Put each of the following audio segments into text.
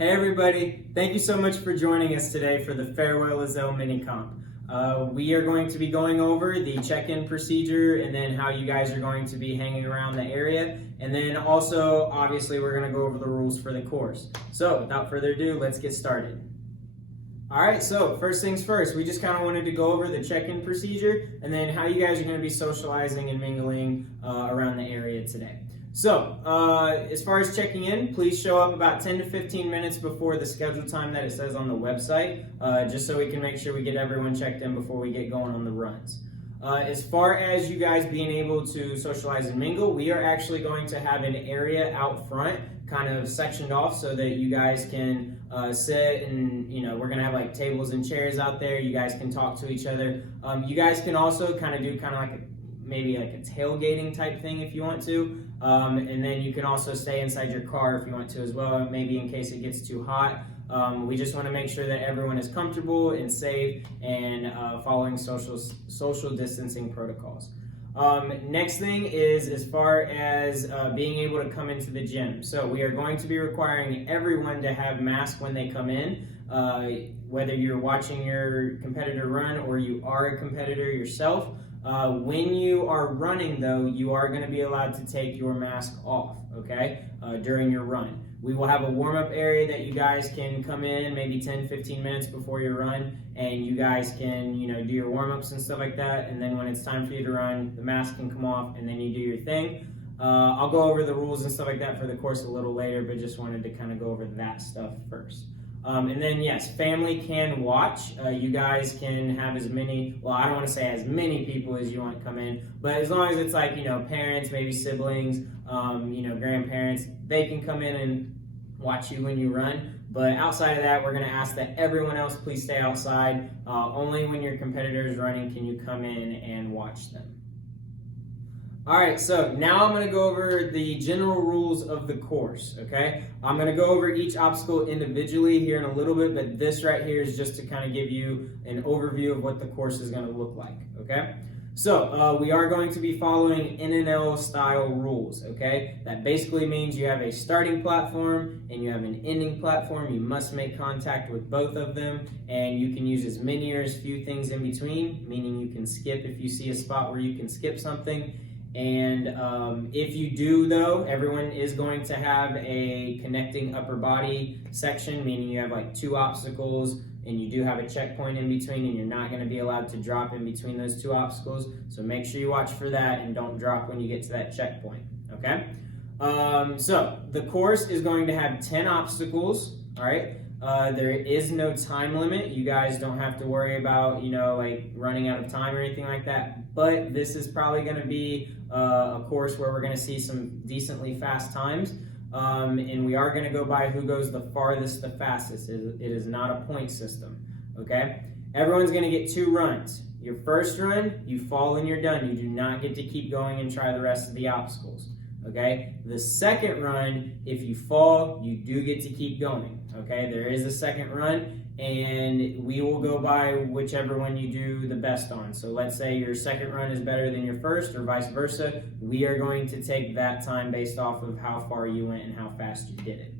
Hey everybody, thank you so much for joining us today for the Farewell Lazelle mini comp. We are going to be going over the check-in procedure and then how you guys are going to be hanging around the area, and then also obviously we're going to go over the rules for the course. So without further ado, let's get started. Alright, so first things first, we just kind of wanted to go over the check-in procedure and then how you guys are going to be socializing and mingling around the area today. So, as far as checking in, please show up about 10 to 15 minutes before the scheduled time that it says on the website, just so we can make sure we get everyone checked in before we get going on the runs. As far as you guys being able to socialize and mingle, we are actually going to have an area out front kind of sectioned off so that you guys can sit and, we're going to have like tables and chairs out there. You guys can talk to each other. You guys can also kind of do like maybe like a tailgating type thing if you want to. And then you can also stay inside your car if you want to as well, maybe in case it gets too hot. We just want to make sure that everyone is comfortable and safe and following social distancing protocols. Next thing is as far as being able to come into the gym. So we are going to be requiring everyone to have masks when they come in, whether you're watching your competitor run or you are a competitor yourself. When you are running though, you are going to be allowed to take your mask off, okay, during your run. We will have a warm-up area that you guys can come in maybe 10-15 minutes before your run, and you guys can, do your warm-ups and stuff like that, and then when it's time for you to run, the mask can come off, and then you do your thing. I'll go over the rules and stuff like that for the course a little later, but just wanted to kind of go over that stuff first. And then, yes, family can watch. You guys can have as many, well, I don't want to say as many people as you want to come in, but as long as it's like, parents, maybe siblings, grandparents, they can come in and watch you when you run. But outside of that, we're going to ask that everyone else please stay outside. Only when your competitor is running can you come in and watch them. Alright, so now I'm going to go over the general rules of the course, okay? I'm going to go over each obstacle individually here in a little bit, but this right here is just to kind of give you an overview of what the course is going to look like, okay? So, we are going to be following NNL style rules, okay? That basically means you have a starting platform and you have an ending platform. You must make contact with both of them, and you can use as many or as few things in between, meaning you can skip if you see a spot where you can skip something. And if you do, though, everyone is going to have a connecting upper body section, meaning you have like 2 obstacles and you do have a checkpoint in between, and you're not going to be allowed to drop in between those 2 obstacles. So make sure you watch for that and don't drop when you get to that checkpoint, okay? So the course is going to have 10 obstacles, all right? There is no time limit. You guys don't have to worry about, like running out of time or anything like that. But this is probably going to be a course where we're going to see some decently fast times. And we are going to go by who goes the farthest, the fastest. It is not a point system, okay? Everyone's going to get 2 runs. Your first run, you fall and you're done. You do not get to keep going and try the rest of the obstacles, okay? The second run, if you fall, you do get to keep going, okay? There is a second run, and we will go by whichever one you do the best on. So let's say your second run is better than your first, or vice versa. We are going to take that time based off of how far you went and how fast you did it.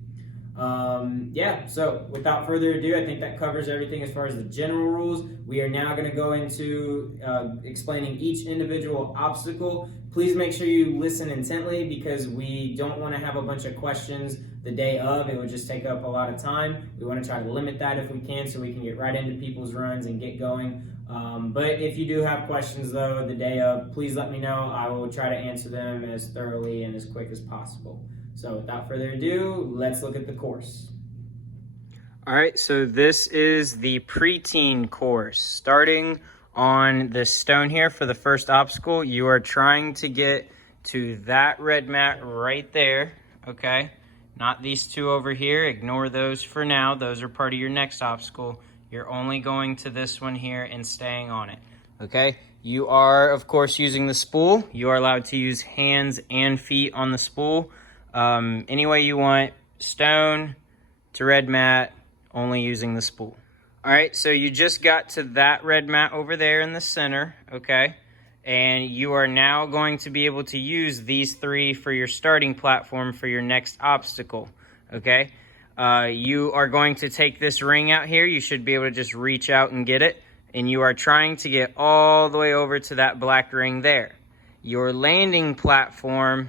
So without further ado, I think that covers everything as far as the general rules. We are now going to go into explaining each individual obstacle. Please make sure you listen intently, because we don't want to have a bunch of questions the day of. It would just take up a lot of time. We want to try to limit that if we can, so we can get right into people's runs and get going. But if you do have questions though the day of, please let me know. I will try to answer them as thoroughly and as quick as possible. So without further ado, let's look at the course. All right, so this is the Preteen course. Starting on the stone here for the first obstacle, you are trying to get to that red mat right there, okay? Not these 2 over here. Ignore those for now. Those are part of your next obstacle. You're only going to this one here and staying on it, okay? You are, of course, using the spool. You are allowed to use hands and feet on the spool. Any way you want, stone to red mat, only using the spool. All right, so you just got to that red mat over there in the center, okay? And you are now going to be able to use these 3 for your starting platform for your next obstacle, okay? You are going to take this ring out here. You should be able to just reach out and get it. And you are trying to get all the way over to that black ring there. Your landing platform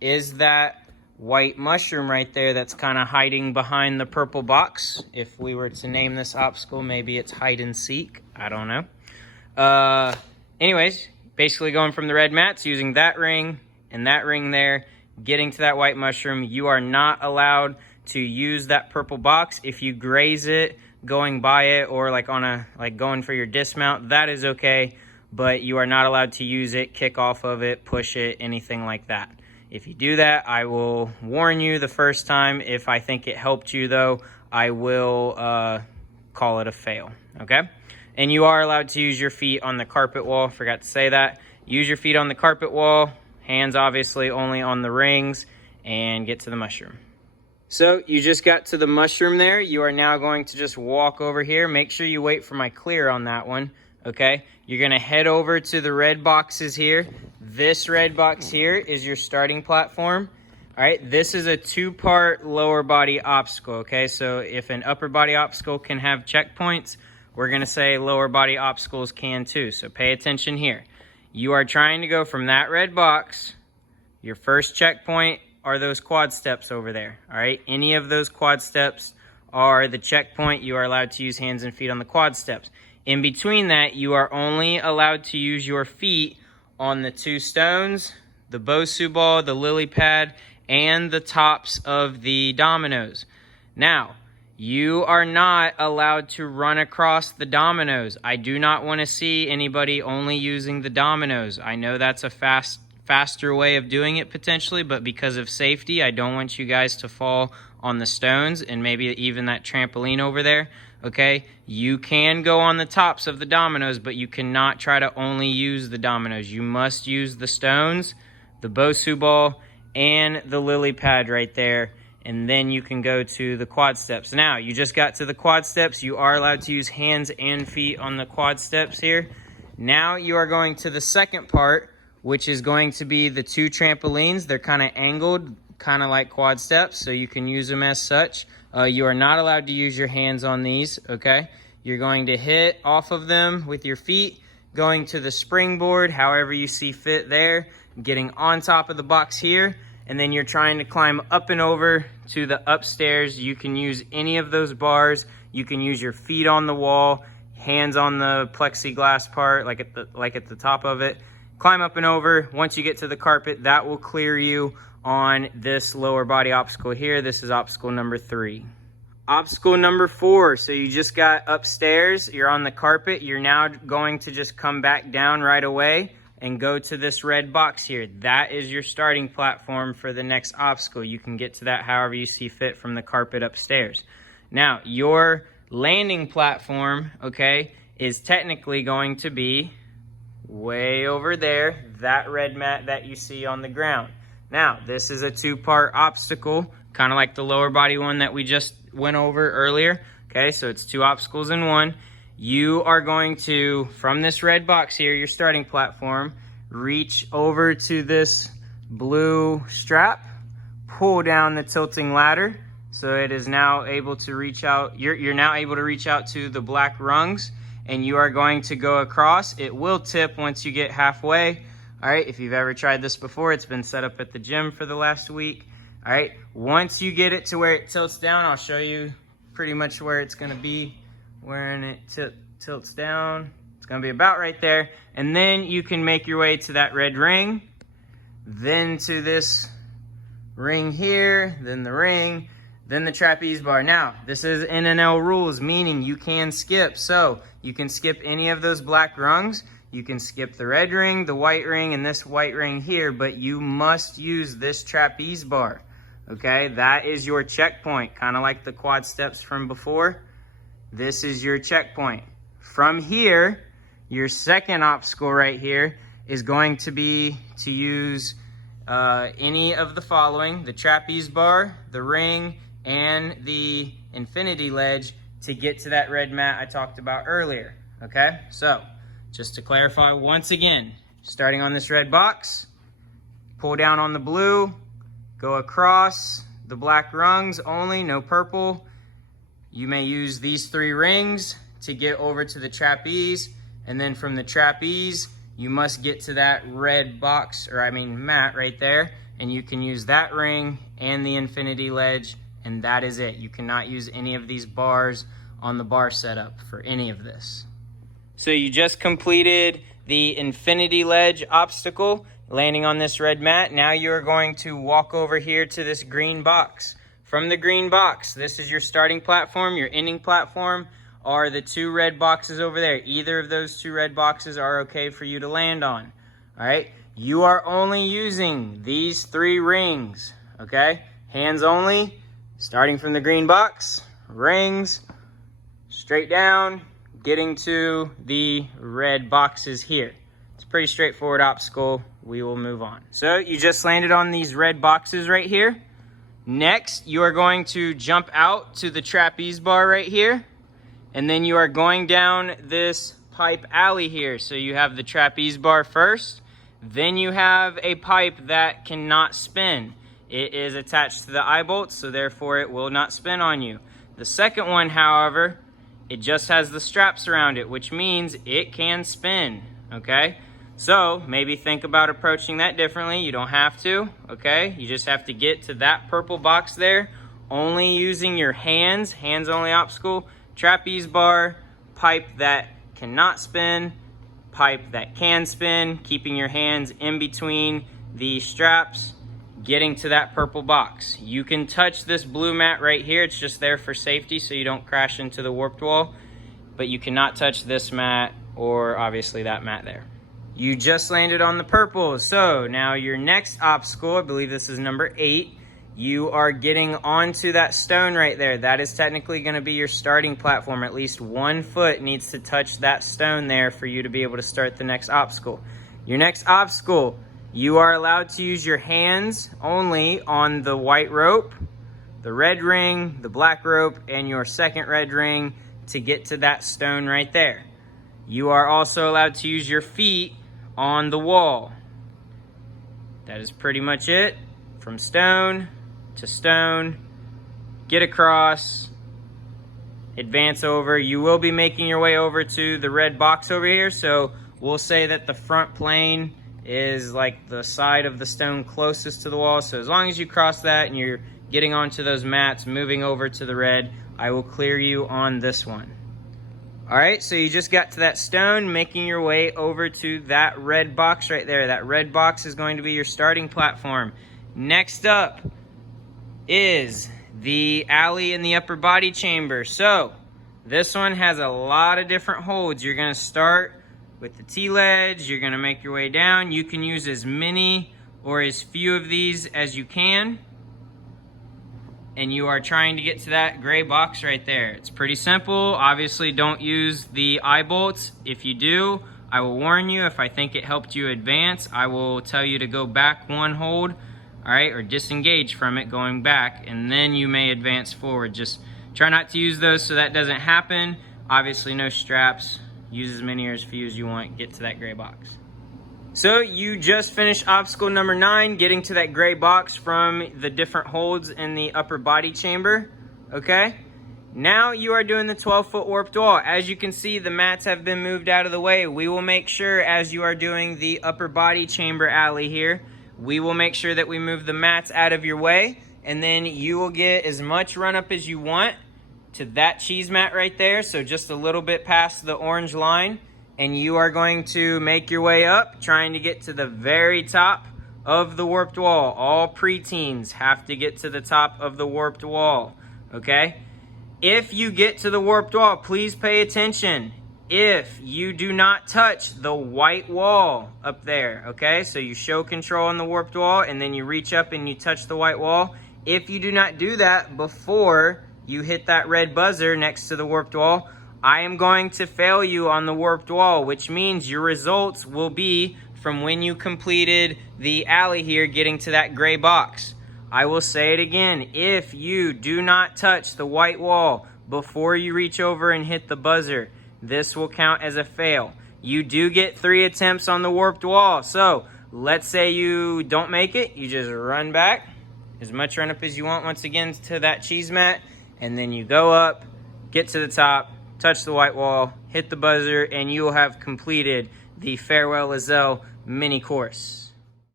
is that white mushroom right there that's kind of hiding behind the purple box. If we were to name this obstacle, maybe it's hide and seek. I don't know. Anyways, basically going from the red mats, using that ring and that ring there, getting to that white mushroom. You are not allowed to use that purple box. If you graze it going by it, or like going for your dismount, that is okay, but you are not allowed to use it, kick off of it, push it, anything like that. If you do that, I will warn you the first time. If I think it helped you though, I will call it a fail, okay? And you are allowed to use your feet on the carpet wall. Forgot to say that. Use your feet on the carpet wall, hands obviously only on the rings, and get to the mushroom. So you just got to the mushroom there. You are now going to just walk over here. Make sure you wait for my clear on that one, okay? You're gonna head over to the red boxes here. This red box here is your starting platform. All right, this is a two-part lower body obstacle, okay? So if an upper body obstacle can have checkpoints, we're gonna say lower body obstacles can too. So pay attention here. You are trying to go from that red box. Your first checkpoint are those quad steps over there, all right? Any of those quad steps are the checkpoint. You are allowed to use hands and feet on the quad steps. In between that, you are only allowed to use your feet on the two stones, the Bosu ball, the lily pad, and the tops of the dominoes. Now, you are not allowed to run across the dominoes. I do not want to see anybody only using the dominoes. I know that's a faster way of doing it potentially, but because of safety, I don't want you guys to fall on the stones and maybe even that trampoline over there, okay? You can go on the tops of the dominoes, but you cannot try to only use the dominoes. You must use the stones, the Bosu ball, and the lily pad right there, and then you can go to the quad steps. Now, you just got to the quad steps. You are allowed to use hands and feet on the quad steps here. Now you are going to the second part, which is going to be the two trampolines. They're kind of angled, kind of like quad steps, so you can use them as such. You are not allowed to use your hands on these, okay? You're going to hit off of them with your feet, going to the springboard, however you see fit there, getting on top of the box here, and then you're trying to climb up and over to the upstairs. You can use any of those bars. You can use your feet on the wall, hands on the plexiglass part, like at the top of it. Climb up and over. Once you get to the carpet, that will clear you on this lower body obstacle here. This is obstacle number 3. Obstacle number 4. So you just got upstairs, you're on the carpet. You're now going to just come back down right away and go to this red box here. That is your starting platform for the next obstacle. You can get to that however you see fit from the carpet upstairs. Now, your landing platform, okay, is technically going to be way over there, that red mat that you see on the ground. Now, this is a two-part obstacle, kind of like the lower body one that we just went over earlier. Okay, so it's 2 obstacles in one. You are going to, from this red box here, your starting platform, reach over to this blue strap, pull down the tilting ladder, so it is now able to reach out. You're now able to reach out to the black rungs, and you are going to go across. It will tip once you get halfway. All right, if you've ever tried this before, it's been set up at the gym for the last week. All right, once you get it to where it tilts down, I'll show you pretty much where it's gonna be. When it tilts down, it's gonna be about right there. And then you can make your way to that red ring, then to this ring here, then the ring, then the trapeze bar. Now, this is NNL rules, meaning you can skip. So you can skip any of those black rungs. You can skip the red ring, the white ring, and this white ring here, but you must use this trapeze bar, okay? That is your checkpoint, kind of like the quad steps from before. This is your checkpoint. From here, your second obstacle right here is going to be to use any of the following: the trapeze bar, the ring, and the infinity ledge to get to that red mat I talked about earlier, okay? So, just to clarify once again, starting on this red box, pull down on the blue, go across the black rungs only, no purple. You may use these 3 rings to get over to the trapeze, and then from the trapeze, you must get to that red box, or I mean mat right there, and you can use that ring and the infinity ledge, and that is it. You cannot use any of these bars on the bar setup for any of this. So you just completed the infinity ledge obstacle, landing on this red mat. Now you're going to walk over here to this green box. From the green box, this is your starting platform. Your ending platform are the 2 red boxes over there. Either of those 2 red boxes are okay for you to land on. All right, you are only using these 3 rings, okay? Hands only, starting from the green box, rings, straight down, getting to the red boxes here. It's a pretty straightforward obstacle. We will move on. So you just landed on these red boxes right here. Next, you are going to jump out to the trapeze bar right here, and then you are going down this pipe alley here. So you have the trapeze bar first, then you have a pipe that cannot spin. It is attached to the eye bolts, so therefore it will not spin on you. The second one, however, it just has the straps around it, which means it can spin, okay? So maybe think about approaching that differently. You don't have to, okay? You just have to get to that purple box there, only using your hands only obstacle, trapeze bar, pipe that cannot spin, pipe that can spin, keeping your hands in between the straps, getting to that purple box. You can touch this blue mat right here. It's just there for safety so you don't crash into the warped wall, but you cannot touch this mat or obviously that mat there. You just landed on the purple. So now your next obstacle, I believe this is number 8, you are getting onto that stone right there. That is technically going to be your starting platform. At least 1 foot needs to touch that stone there for you to be able to start the next obstacle. Your next obstacle, you are allowed to use your hands only on the white rope, the red ring, the black rope, and your second red ring to get to that stone right there. You are also allowed to use your feet on the wall. That is pretty much it. From stone to stone, get across, advance over. You will be making your way over to the red box over here, so we'll say that the front plane is like the side of the stone closest to the wall. So as long as you cross that and you're getting onto those mats, moving over to the red, I will clear you on this one. All right, so you just got to that stone, making your way over to that red box right there. That red box is going to be your starting platform. Next up is the alley in the upper body chamber. So this one has a lot of different holds. You're gonna start with the T-ledge, you're gonna make your way down. You can use as many or as few of these as you can. And you are trying to get to that gray box right there. It's pretty simple. Obviously, don't use the eye bolts. If you do, I will warn you. If I think it helped you advance, I will tell you to go back 1 hold, all right, or disengage from it going back, and then you may advance forward. Just try not to use those so that doesn't happen. Obviously, no straps. Use as many or as few as you want. Get to that gray box. So you just finished obstacle number 9, getting to that gray box from the different holds in the upper body chamber, okay? Now you are doing the 12-foot warped wall. As you can see, the mats have been moved out of the way. We will make sure as you are doing the upper body chamber alley here, we will make sure that we move the mats out of your way, and then you will get as much run up as you want to that cheese mat right there, so just a little bit past the orange line. And you are going to make your way up, trying to get to the very top of the warped wall. All preteens have to get to the top of the warped wall, okay? If you get to the warped wall, please pay attention. If you do not touch the white wall up there, okay? So you show control on the warped wall, and then you reach up and you touch the white wall. If you do not do that before you hit that red buzzer next to the warped wall, I am going to fail you on the warped wall, which means your results will be from when you completed the alley here, getting to that gray box. I will say it again. If you do not touch the white wall before you reach over and hit the buzzer, this will count as a fail. You do get 3 attempts on the warped wall. So let's say you don't make it. You just run back, as much run up as you want once again to that cheese mat, and then you go up, get to the top, touch the white wall, hit the buzzer, and you will have completed the Farewell Lazelle mini course.